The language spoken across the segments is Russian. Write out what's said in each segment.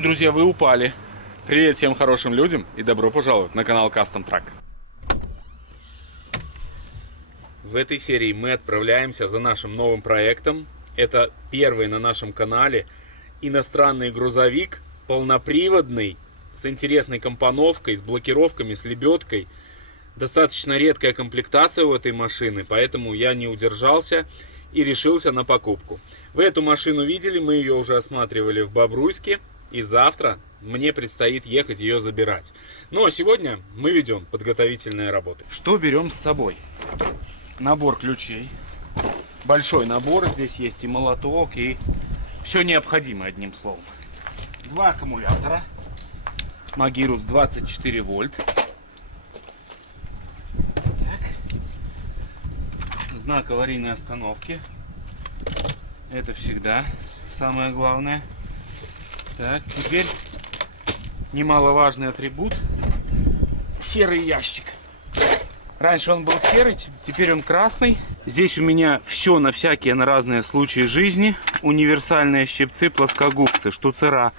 Ой, друзья, вы упали. Привет всем хорошим людям и добро пожаловать на канал Custom Truck. В этой серии мы отправляемся за нашим новым проектом. Это первый на нашем канале иностранный грузовик, полноприводный, с интересной компоновкой, с блокировками, с лебедкой. Достаточно редкая комплектация у этой машины, поэтому я не удержался и решился на покупку. Вы эту машину видели, мы ее уже осматривали в Бобруйске. И завтра мне предстоит ехать ее забирать. Ну а сегодня мы ведем подготовительные работы. Что берем с собой? Набор ключей. Большой набор. Здесь есть и молоток, и все необходимое, одним словом. Два аккумулятора. Magirus 24 вольт. Так. Знак аварийной остановки. Это всегда самое главное. Так, теперь немаловажный атрибут — серый ящик. Раньше он был серый, теперь он красный. Здесь у меня все на всякие, на разные случаи жизни. Универсальные щипцы, плоскогубцы, штуцера,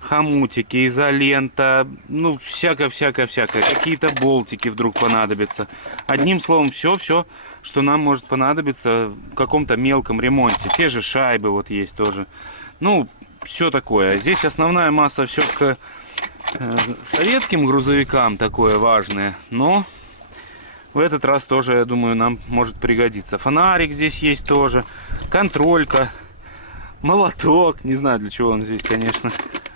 хомутики, изолента, ну всякое. Какие-то болтики вдруг понадобятся. Одним словом, все, что нам может понадобиться в каком-то мелком ремонте. Те же шайбы вот есть тоже. Ну, все такое. Здесь основная масса все к советским грузовикам такое важное, но в этот раз тоже, я думаю, нам может пригодиться. Фонарик здесь есть тоже, контролька, молоток, не знаю для чего он здесь, конечно,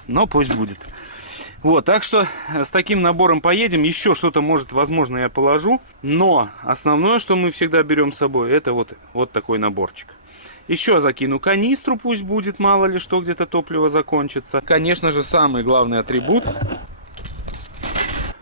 но пусть будет. Вот, так что с таким набором поедем. Еще что-то, может, возможно, я положу, но основное, что мы всегда берем с собой, это вот такой наборчик. Еще закину канистру, пусть будет, мало ли что, где-то топливо закончится. Конечно же, самый главный атрибут.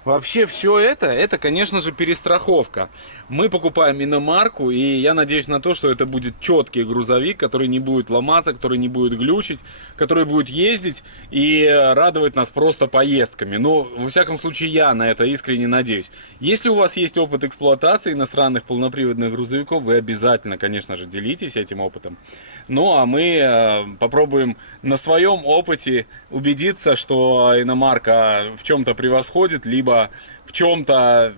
Вообще все это, конечно же, перестраховка. Мы покупаем иномарку, и я надеюсь на то, что это будет четкий грузовик, который не будет ломаться, который не будет глючить, который будет ездить и радовать нас просто поездками. Но, во всяком случае, я на это искренне надеюсь. Если у вас есть опыт эксплуатации иностранных полноприводных грузовиков, вы обязательно, конечно же, делитесь этим опытом. Ну, а мы попробуем на своем опыте убедиться, что иномарка в чем-то превосходит, либо в чем-то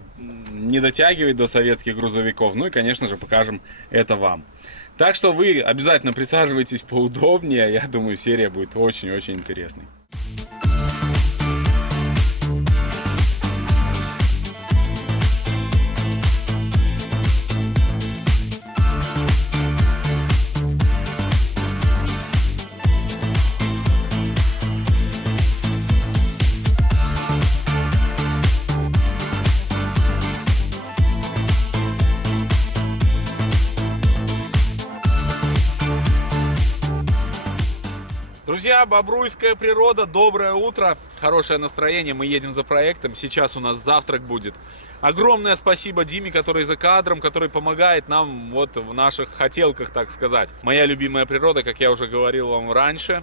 не дотягивает до советских грузовиков. Ну и, конечно же, покажем это вам. Так что вы обязательно присаживайтесь поудобнее. Я думаю, серия будет очень-очень интересной. Друзья, бобруйская природа, доброе утро, хорошее настроение, мы едем за проектом, сейчас у нас завтрак будет. Огромное спасибо Диме, который за кадром, который помогает нам вот в наших хотелках, так сказать. Моя любимая природа, как я уже говорил вам раньше,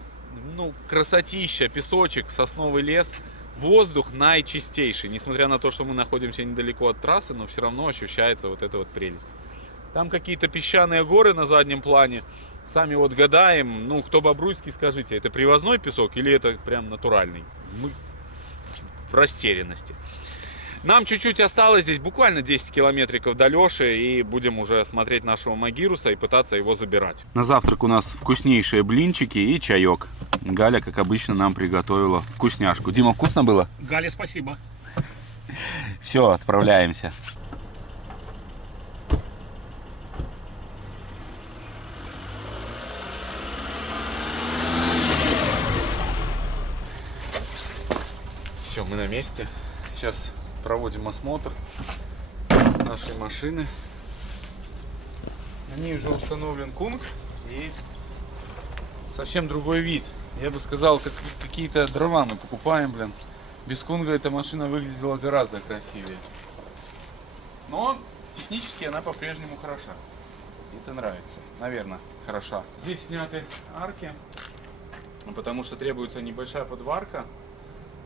ну, красотища, песочек, сосновый лес, воздух наичистейший. Несмотря на то, что мы находимся недалеко от трассы, но все равно ощущается вот эта вот прелесть. Там какие-то песчаные горы на заднем плане. Сами вот гадаем, ну, кто бобруйский, скажите, это привозной песок или это прям натуральный? Мы в растерянности. Нам чуть-чуть осталось здесь, буквально 10 километриков до Леши, и будем уже смотреть нашего Магируса и пытаться его забирать. На завтрак у нас вкуснейшие блинчики и чаек. Галя, как обычно, нам приготовила вкусняшку. Дима, вкусно было? Галя, спасибо. Все, отправляемся. Все, мы на месте. Сейчас проводим осмотр нашей машины. На ней уже установлен кунг и совсем другой вид. Я бы сказал, как какие-то дрова мы покупаем, блин. Без кунга эта машина выглядела гораздо красивее. Но технически она по-прежнему хороша. Это нравится. Наверное, хороша. Здесь сняты арки, потому что требуется небольшая подварка.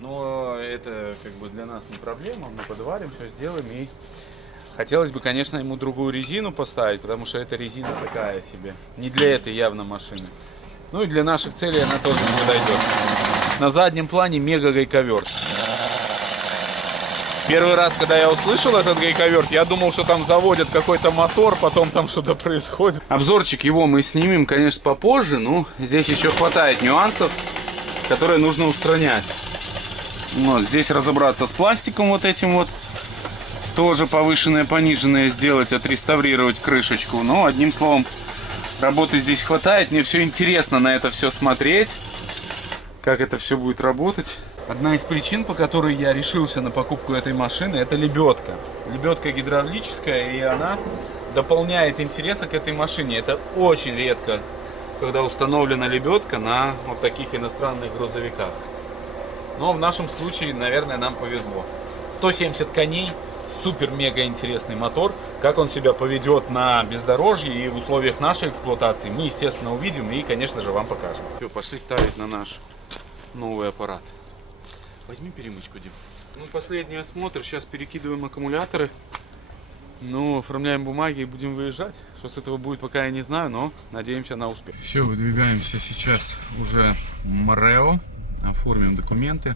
Но это как бы для нас не проблема, мы подварим, все сделаем. И хотелось бы, конечно, ему другую резину поставить, потому что эта резина такая себе. Не для этой явно машины. Ну и для наших целей она тоже не подойдет. на заднем плане мега гайковерт. Первый раз, когда я услышал этот гайковерт, я думал, что там заводят какой-то мотор, потом там что-то происходит. Обзорчик его мы снимем, конечно, попозже, но здесь еще хватает нюансов, которые нужно устранять. Вот, здесь разобраться с пластиком вот этим вот. Тоже повышенное, пониженное сделать, отреставрировать крышечку. Но, одним словом, работы здесь хватает. Мне все интересно на это все смотреть, как это все будет работать. Одна из причин, по которой я решился на покупку этой машины, это лебедка. Лебедка гидравлическая, и она дополняет интереса к этой машине. Это очень редко, когда установлена лебедка на вот таких иностранных грузовиках. Но в нашем случае, наверное, нам повезло. 170 коней, супер-мега интересный мотор. Как он себя поведет на бездорожье и в условиях нашей эксплуатации, мы, естественно, увидим и, конечно же, вам покажем. Все, пошли ставить на наш новый аппарат. Возьми перемычку, Дим. Ну, последний осмотр. Сейчас перекидываем аккумуляторы. Ну, оформляем бумаги и будем выезжать. Что с этого будет, пока я не знаю, но надеемся на успех. Все, выдвигаемся сейчас уже в МРЭО. Оформим документы.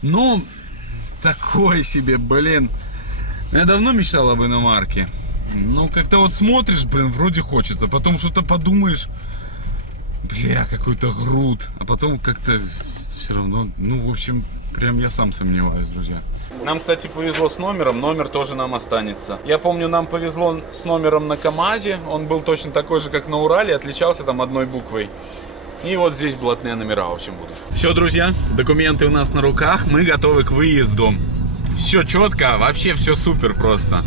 Ну, такой себе, блин. Я давно мечтал об иномарке. Ну, как-то вот смотришь, блин, вроде хочется. Потом что-то подумаешь. Бля, какой-то груд. А потом как-то... Все равно, ну, в общем, прям я сам сомневаюсь, друзья. Нам, кстати, повезло с номером, номер тоже нам останется. Я помню, нам повезло с номером на КамАЗе, он был точно такой же, как на Урале, отличался там одной буквой. И вот здесь блатные номера, в общем, будут. Все, друзья, документы у нас на руках, мы готовы к выезду. Все четко, вообще все супер просто.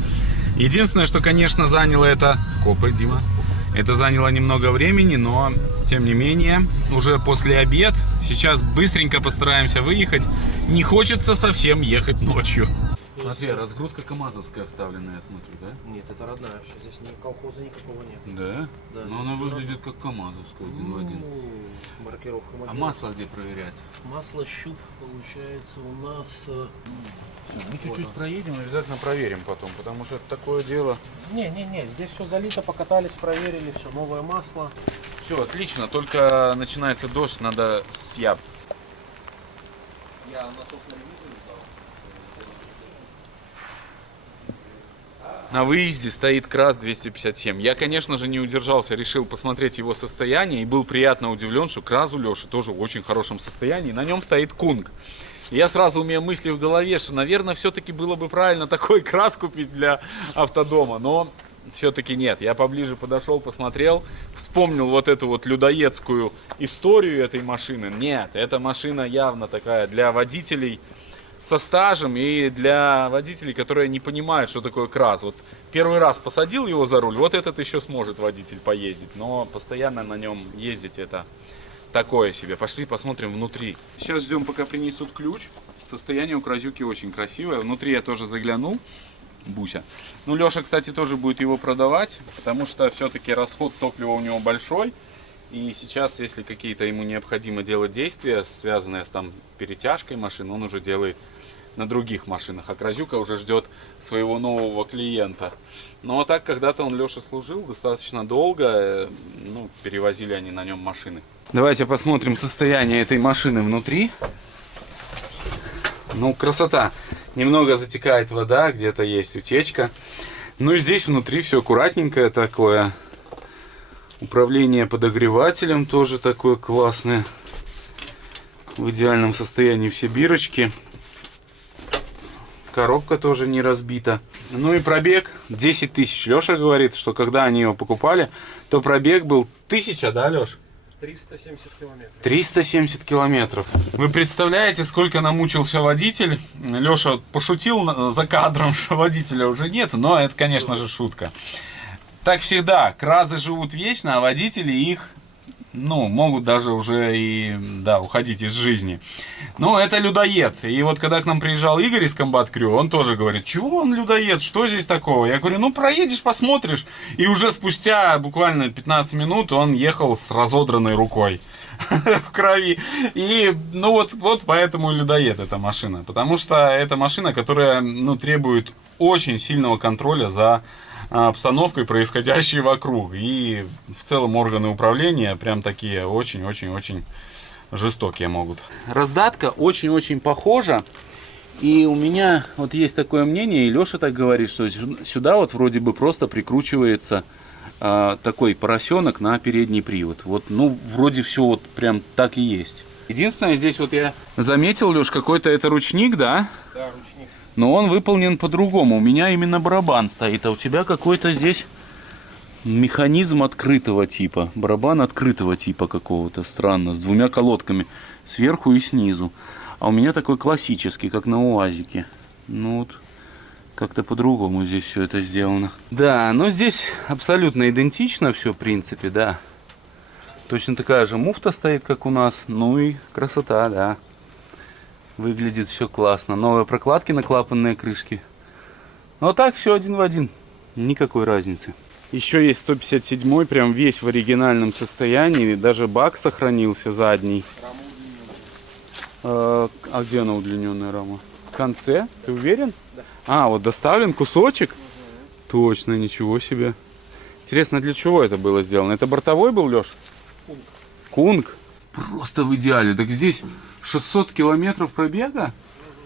Единственное, что, конечно, заняло это... Копы, Дима. Это заняло немного времени, но, тем не менее, уже после обед. Сейчас быстренько постараемся выехать. Не хочется совсем ехать ночью. Смотри, разгрузка КамАЗовская вставленная, я смотрю, да? Нет, это родная вообще. Здесь ни колхоза никакого нет. Да? Да. Но она выглядит как КамАЗовская, один в один. Маркировка. А масло где проверять? Масло щуп получается у нас... Мы чуть-чуть проедем, обязательно проверим потом, потому что это такое дело. Не, здесь все залито, покатались, проверили, все, новое масло. Все, отлично, только начинается дождь, надо Я насос на ревизоре дал. На выезде стоит КРАЗ 257. Я, конечно же, не удержался, решил посмотреть его состояние и был приятно удивлен, что КРАЗ у Леши тоже в очень хорошем состоянии. На нем стоит Кунг. Я сразу у меня мысли в голове, что, наверное, все-таки было бы правильно такой КРАЗ купить для автодома, но все-таки нет. Я поближе подошел, посмотрел, вспомнил вот эту вот людоедскую историю этой машины. Нет, эта машина явно такая для водителей со стажем и для водителей, которые не понимают, что такое КРАЗ. Вот первый раз посадил его за руль, вот этот еще сможет водитель поездить, но постоянно на нем ездить это... Такое себе. Пошли посмотрим внутри. Сейчас ждем, пока принесут ключ. Состояние у Кразюки очень красивое. Внутри я тоже заглянул. Буся. Ну, Леша, кстати, тоже будет его продавать, потому что все-таки расход топлива у него большой. И сейчас, если какие-то ему необходимо делать действия, связанные с там перетяжкой машин, он уже делает на других машинах. А Кразюка уже ждет своего нового клиента. Ну, а так, когда-то он, Леша, служил достаточно долго. Ну, перевозили они на нем машины. Давайте посмотрим состояние этой машины внутри. Ну, красота. Немного затекает вода, где-то есть утечка. Ну и здесь внутри все аккуратненькое такое. Управление подогревателем тоже такое классное. В идеальном состоянии все бирочки. Коробка тоже не разбита. Ну и пробег 10 тысяч. Леша говорит, что когда они его покупали, то пробег был 1000, да, Леш? 370 километров. 370 километров. Вы представляете, сколько намучился водитель? Леша пошутил за кадром, что водителя уже нет, но это, конечно же, шутка. Так всегда, КРАЗы живут вечно, а водители их, ну, могут даже уже и, да, уходить из жизни. Но это людоед. И вот когда к нам приезжал Игорь из Combat Crew, он тоже говорит, чего он людоед, что здесь такого? Я говорю, ну, проедешь, посмотришь. И уже спустя буквально 15 минут он ехал с разодранной рукой в крови. И, ну, вот поэтому и людоед эта машина. Потому что это машина, которая, ну, требует очень сильного контроля за обстановкой, происходящей вокруг. И в целом органы управления прям такие очень-очень-очень жестокие могут. Раздатка очень-очень похожа. И у меня вот есть такое мнение, и Леша так говорит, что сюда вот вроде бы просто прикручивается такой поросенок на передний привод. Вот, ну, вроде все вот прям так и есть. Единственное, здесь вот я заметил, Леш, какой-то это ручник, да? Да, ручник. Но он выполнен по-другому. У меня именно барабан стоит, а у тебя какой-то здесь механизм открытого типа. Барабан открытого типа какого-то, странно, с двумя колодками, сверху и снизу. А у меня такой классический, как на УАЗике. Ну вот, как-то по-другому здесь все это сделано. Да, но здесь абсолютно идентично все, в принципе, да. Точно такая же муфта стоит, как у нас. Ну и красота, да. Выглядит все классно. Новые прокладки на клапанные крышки. Но так все один в один. Никакой разницы. Еще есть 157-й, прям весь в оригинальном состоянии. Даже бак сохранился задний. А где она удлиненная рама? В конце? Ты уверен? Да. А, вот доставлен кусочек? Точно, ничего себе. Интересно, для чего это было сделано? Это бортовой был, Леш? Кунг. Кунг? Просто в идеале. Так здесь 600 километров пробега?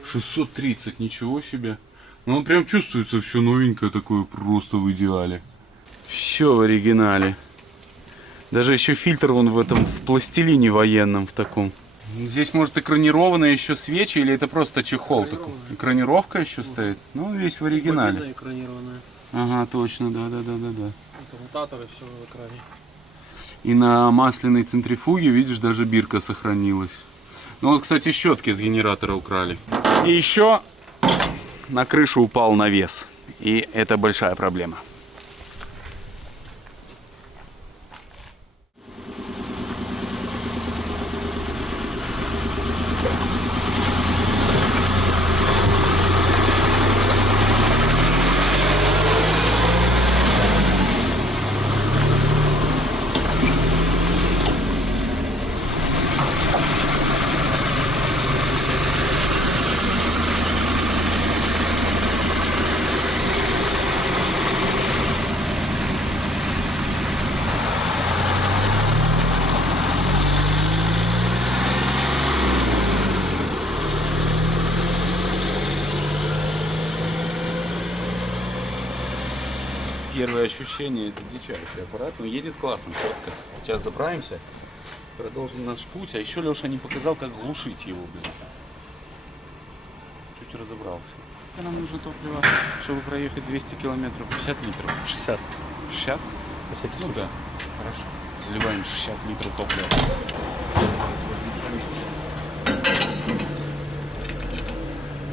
630, ничего себе. Ну, он прям чувствуется все новенькое такое, просто в идеале. Все в оригинале. Даже еще фильтр вон в этом, в пластилине военном в таком. Здесь, может, экранированные еще свечи, или это просто чехол такой? Экранировка еще стоит? Ну, весь в оригинале. Бобина экранированная. Ага, точно, да. Это ротаторы, все в экране. И на масляной центрифуге, видишь, даже бирка сохранилась. Ну вот, кстати, щетки с генератора украли. И еще на крышу упал навес. И это большая проблема. Первое ощущение — это дичайший аппарат, но едет классно, четко. Сейчас заправимся, продолжим наш путь. А еще Леша не показал, как глушить его, блин. Чуть разобрался. Нам нужно топливо, чтобы проехать 200 километров. 50 литров. 60. 60? Ну да, хорошо. Заливаем 60 литров топлива.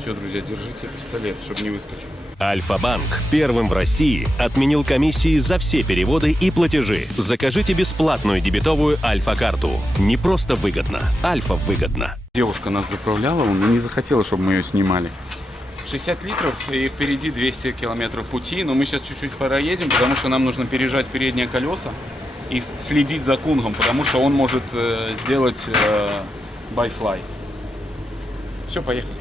Все, друзья, держите пистолет, чтобы не выскочил. Альфа-банк первым в России отменил комиссии за все переводы и платежи. Закажите бесплатную дебетовую Альфа-карту. Не просто выгодно, Альфа выгодно. Девушка нас заправляла, но не захотела, чтобы мы ее снимали. 60 литров и впереди 200 километров пути, но мы сейчас чуть-чуть проедем, потому что нам нужно пережать передние колеса и следить за Кунгом, потому что он может сделать байфлай. Все, поехали.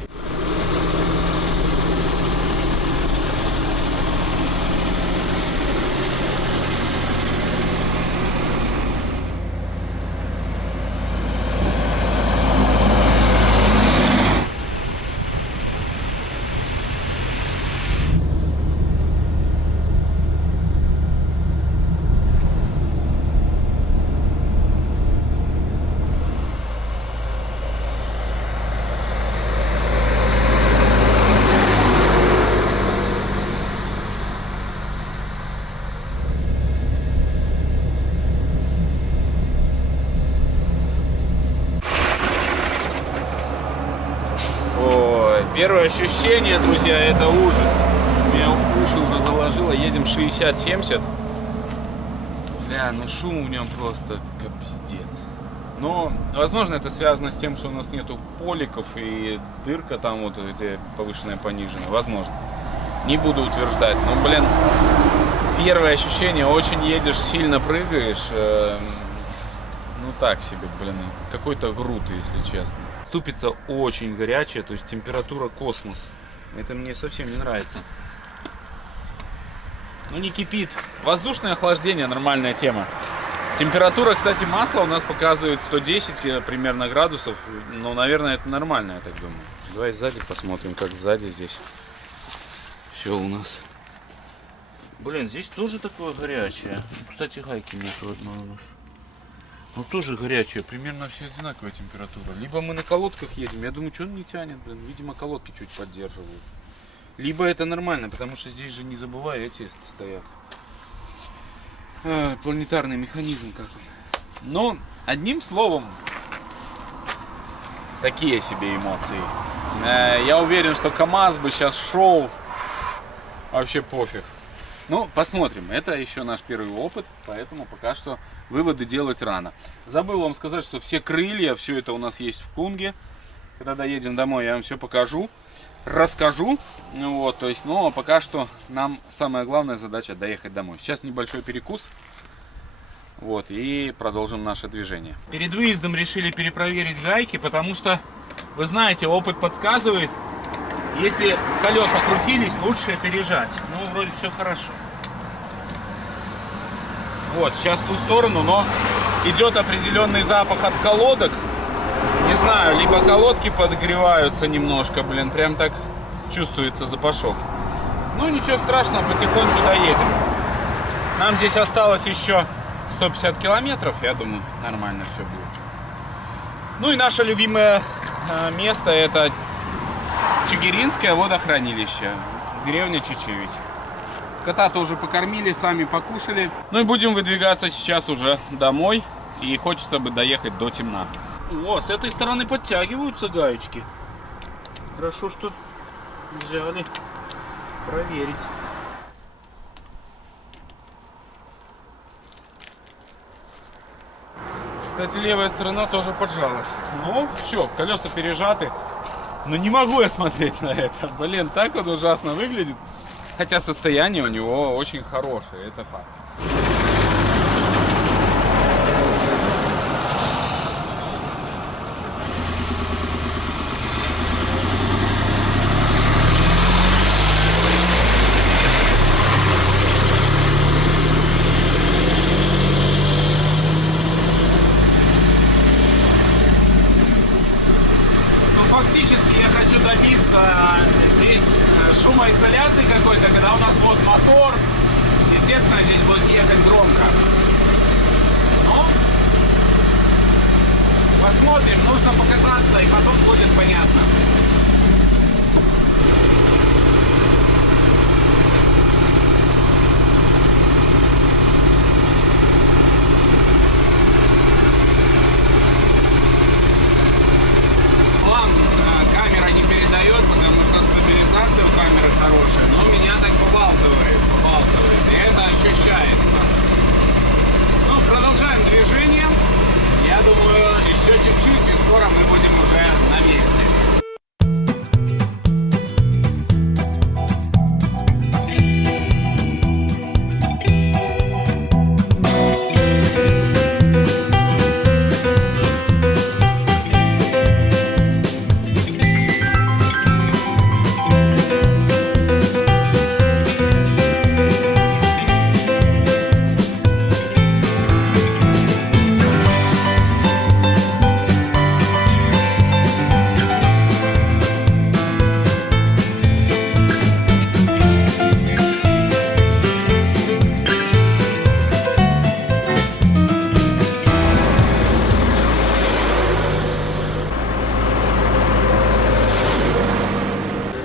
Первое ощущение, друзья, это ужас. Меня уши уже заложило, едем 60-70. Бля, ну шум в нем просто капздец. Но, возможно, это связано с тем, что у нас нету поликов и дырка там вот эти повышенная, пониженная. Возможно. Не буду утверждать, но, блин, первое ощущение, очень едешь, сильно прыгаешь. Ну так себе, блин, какой-то груд, если честно. Ступица очень горячая, то есть температура космос. Это мне совсем не нравится. Ну не кипит. Воздушное охлаждение, нормальная тема. Температура, кстати, масла у нас показывает 110 примерно градусов. Но, наверное, это нормально, я так думаю. Давай сзади посмотрим, как сзади здесь все у нас. Блин, здесь тоже такое горячее. Кстати, гайки нет одной у нас. Ну тоже горячее, примерно все одинаковая температура. Либо мы на колодках едем, я думаю, что он не тянет, блин. Видимо, колодки чуть поддерживают. Либо это нормально, потому что здесь же, не забывай, эти стоят. Планетарный механизм какой. Но, одним словом, такие себе эмоции. Я уверен, что КамАЗ бы сейчас шел. Вообще пофиг. Ну, посмотрим. Это еще наш первый опыт, поэтому пока что выводы делать рано. Забыл вам сказать, что все крылья, все это у нас есть в Кунге. Когда доедем домой, я вам все покажу, расскажу. Вот, то есть, но пока что нам самая главная задача доехать домой. Сейчас небольшой перекус. Вот, и продолжим наше движение. Перед выездом решили перепроверить гайки, потому что, вы знаете, опыт подсказывает, если колеса крутились, лучше пережать. Ну, вроде все хорошо. Вот, сейчас в ту сторону, но идет определенный запах от колодок. Не знаю, либо колодки подогреваются немножко, блин, прям так чувствуется запашок. Ну, ничего страшного, потихоньку доедем. Нам здесь осталось еще 150 километров, я думаю, нормально все будет. Ну и наше любимое место — это Чигиринское водохранилище, деревня Чечевич. Кота тоже покормили, сами покушали. Ну и будем выдвигаться сейчас уже домой. И хочется бы доехать до темна. О, с этой стороны подтягиваются гаечки. Хорошо, что взяли проверить. Кстати, левая сторона тоже поджалась. Ну, все, колеса пережаты. Но не могу я смотреть на это. Блин, так он ужасно выглядит. Хотя состояние у него очень хорошее, это факт. Фактически я хочу добиться здесь шумоизоляции какой-то, когда у нас вот мотор. Естественно, здесь будет ехать громко. Но посмотрим, нужно покататься, и потом будет понятно. Камера не передает, потому что стабилизация у камеры хорошая, но меня так побалтывает, и это ощущается. Ну, продолжаем движение. Я думаю, еще чуть-чуть, и скоро мы будем уже на месте.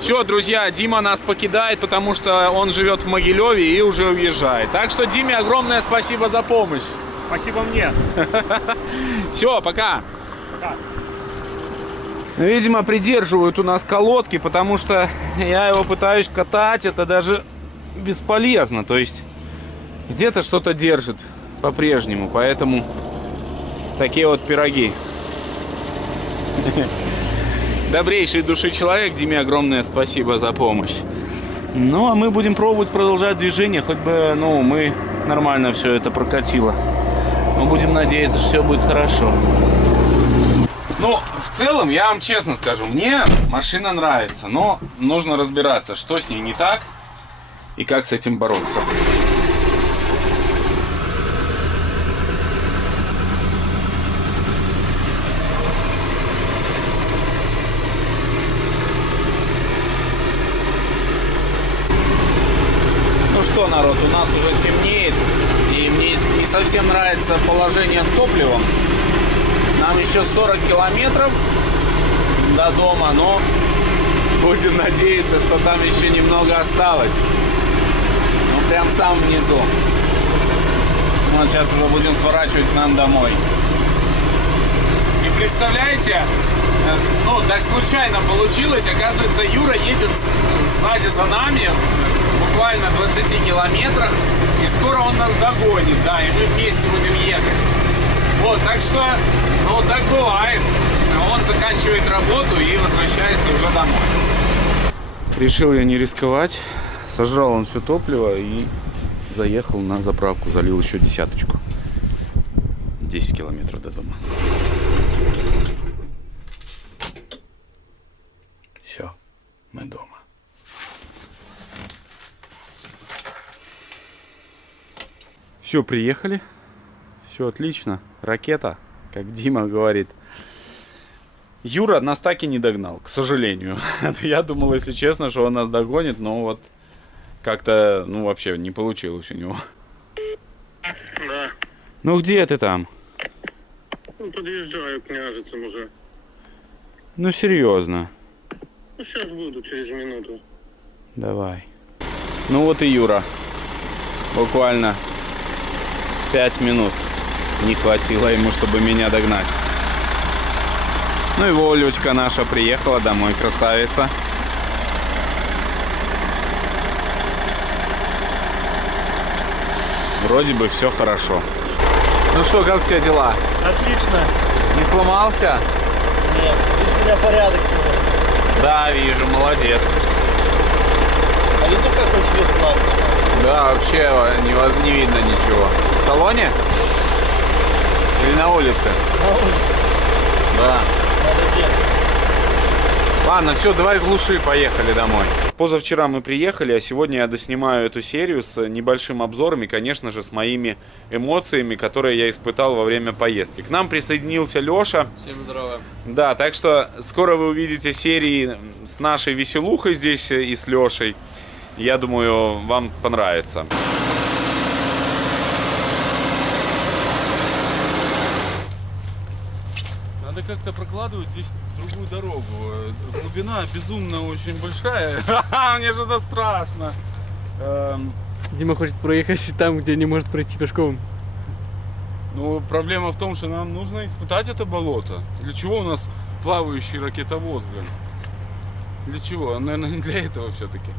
Все, друзья, Дима нас покидает, потому что он живет в Могилеве и уже уезжает. Так что Диме огромное спасибо за помощь. Спасибо мне. Все, пока. Пока. Видимо, придерживают у нас колодки, потому что я его пытаюсь катать, это даже бесполезно. То есть где-то что-то держит по-прежнему, поэтому такие вот пироги. Добрейшей души человек, Диме огромное спасибо за помощь. Ну, а мы будем пробовать продолжать движение, хоть бы, ну, мы нормально все это прокатило. Мы будем надеяться, что все будет хорошо. Ну, в целом, я вам честно скажу, мне машина нравится, но нужно разбираться, что с ней не так и как с этим бороться. что, народ, у нас уже темнеет, и мне не совсем нравится положение с топливом. Нам еще 40 километров до дома, но будем надеяться, что там еще немного осталось. Ну, прям в самом низу. Вот сейчас уже будем сворачивать к нам домой. И представляете, ну, так случайно получилось. Оказывается, Юра едет сзади за нами, буквально в 20 километрах. И скоро он нас догонит, да, и мы вместе будем ехать. Вот, так что, ну, так бывает. Он заканчивает работу и возвращается уже домой. Решил я не рисковать. Сожрал он все топливо и заехал на заправку. Залил еще десяточку. 10 километров до дома. Все, мы дома. Все, приехали. Все отлично. Ракета, как Дима говорит. Юра нас так и не догнал, к сожалению. Я думал, если честно, что он нас догонит, но вот как-то, ну, вообще не получилось у него. Да. Ну, где ты там? Ну, подъезжаю к Княжицам уже. Ну, серьезно. Ну, сейчас буду, через минуту. Давай. Ну, вот и Юра. Буквально 5 минут не хватило ему, чтобы меня догнать. Ну и Волечка наша приехала домой, красавица. Вроде бы все хорошо. Ну что, как у тебя дела? Отлично. Не сломался? Нет, видишь, у меня порядок сегодня. Да, вижу, молодец. А видишь, какой свет классный? Да, вообще не видно ничего. В салоне? Или на улице? На улице. Да. Надо делать. Ладно, все, давай глуши, поехали домой. Позавчера мы приехали, а сегодня я доснимаю эту серию с небольшим обзором и, конечно же, с моими эмоциями, которые я испытал во время поездки. К нам присоединился Леша. Всем здорово. Да, так что скоро вы увидите серии с нашей веселухой здесь и с Лешей. Я думаю, вам понравится. Надо как-то прокладывать здесь другую дорогу. Глубина безумно очень большая. Мне что-то страшно. Дима хочет проехать там, где не может пройти пешком. Ну, проблема в том, что нам нужно испытать это болото. Для чего у нас плавающий ракетовоз, блин? Для чего? Наверное, не для этого все-таки.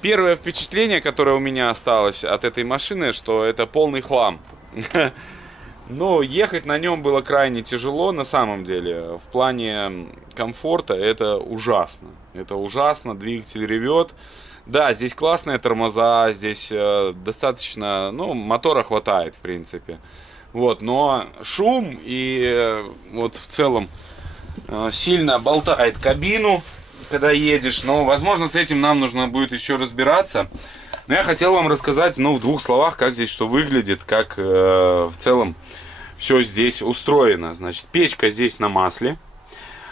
Первое впечатление, которое у меня осталось от этой машины, что это полный хлам. Но ехать на нем было крайне тяжело, на самом деле. В плане комфорта это ужасно. Это ужасно, двигатель ревет. Да, здесь классные тормоза, здесь достаточно, ну, мотора хватает, в принципе. Вот, но шум и вот в целом сильно болтает кабину, когда едешь. Но, возможно, с этим нам нужно будет еще разбираться. Но я хотел вам рассказать, ну, в двух словах, как здесь что выглядит, как в целом все здесь устроено. Значит, печка здесь на масле.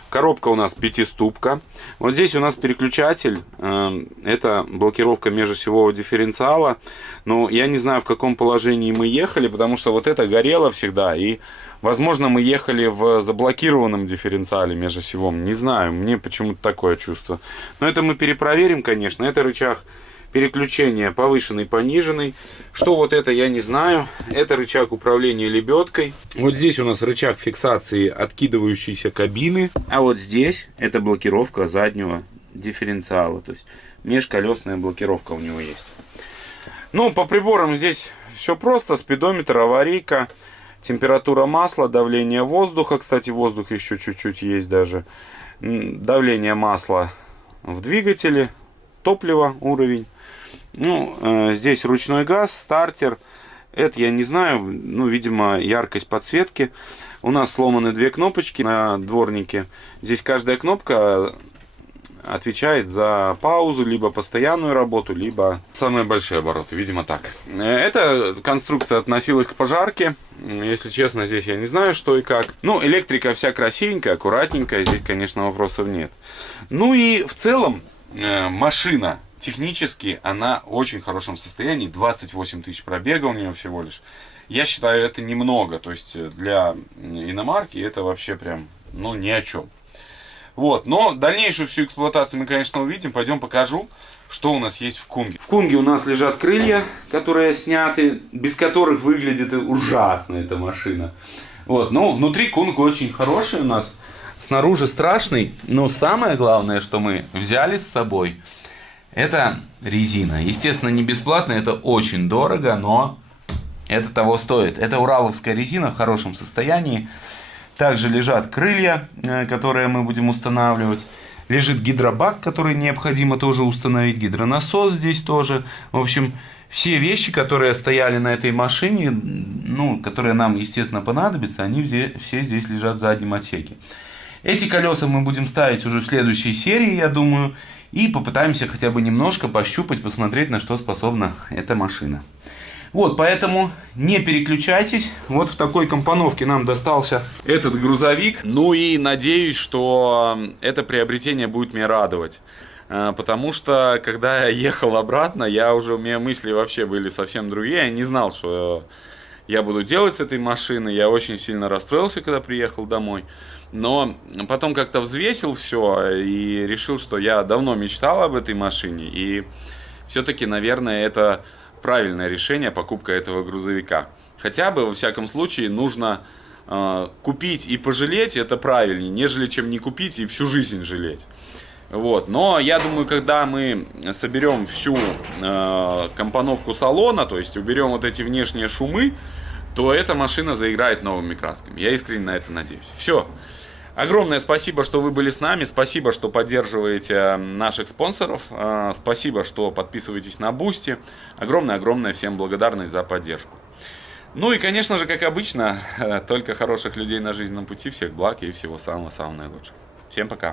Коробка у нас 5-ступка. Вот здесь у нас переключатель. Это блокировка межосевого дифференциала. Но я не знаю, в каком положении мы ехали, потому что вот это горело всегда. И, возможно, мы ехали в заблокированном дифференциале межосевом. Не знаю, мне почему-то такое чувство. Но это мы перепроверим, конечно. Это рычаг переключения повышенный, пониженный. Что вот это, я не знаю. Это рычаг управления лебедкой. Вот здесь у нас рычаг фиксации откидывающейся кабины. А вот здесь это блокировка заднего дифференциала. То есть межколесная блокировка у него есть. Ну, по приборам здесь все просто. Спидометр, аварийка, температура масла, давление воздуха. Кстати, воздух еще чуть-чуть есть даже. Давление масла в двигателе. Топливо, уровень. Ну, здесь ручной газ, стартер. Это я не знаю, ну, видимо, яркость подсветки. У нас сломаны две кнопочки на дворнике. Здесь каждая кнопка отвечает за паузу, либо постоянную работу, либо самые большие обороты, видимо, так. Эта конструкция относилась к пожарке. Если честно, здесь я не знаю, что и как. Ну, электрика вся красивенькая, аккуратненькая. Здесь, конечно, вопросов нет. Ну и в целом машина технически она в очень хорошем состоянии. 28 тысяч пробега у нее всего лишь. Я считаю, это немного. То есть для иномарки это вообще прям, ну, ни о чем. Вот, но дальнейшую всю эксплуатацию мы, конечно, увидим. Пойдем покажу, что у нас есть в Кунге. В Кунге у нас лежат крылья, которые сняты, без которых выглядит ужасно эта машина. Вот, но внутри Кунг очень хороший у нас. Снаружи страшный, но самое главное, что мы взяли с собой, это резина. Естественно, не бесплатно, это очень дорого, но это того стоит. Это ураловская резина в хорошем состоянии. Также лежат крылья, которые мы будем устанавливать. Лежит гидробак, который необходимо тоже установить. Гидронасос здесь тоже. В общем, все вещи, которые стояли на этой машине, ну, которые нам, естественно, понадобятся, они все здесь лежат в заднем отсеке. Эти колеса мы будем ставить уже в следующей серии, я думаю. И попытаемся хотя бы немножко пощупать, посмотреть, на что способна эта машина. Вот, поэтому не переключайтесь. Вот в такой компоновке нам достался этот грузовик. Ну и надеюсь, что это приобретение будет меня радовать. Потому что, когда я ехал обратно, у меня мысли вообще были совсем другие. Я не знал, что я буду делать с этой машиной. Я очень сильно расстроился, когда приехал домой. Но потом как-то взвесил все и решил, что я давно мечтал об этой машине. И все-таки, наверное, это правильное решение, покупка этого грузовика. Хотя бы, во всяком случае, нужно купить и пожалеть, это правильнее, нежели чем не купить и всю жизнь жалеть. Вот. Но я думаю, когда мы соберем всю компоновку салона, то есть уберем вот эти внешние шумы, то эта машина заиграет новыми красками. Я искренне на это надеюсь. Все. Огромное спасибо, что вы были с нами. Спасибо, что поддерживаете наших спонсоров. Спасибо, что подписываетесь на Boosty. Огромная всем благодарность за поддержку. Ну и, конечно же, как обычно, только хороших людей на жизненном пути. Всех благ и всего самого наилучшего. Всем пока.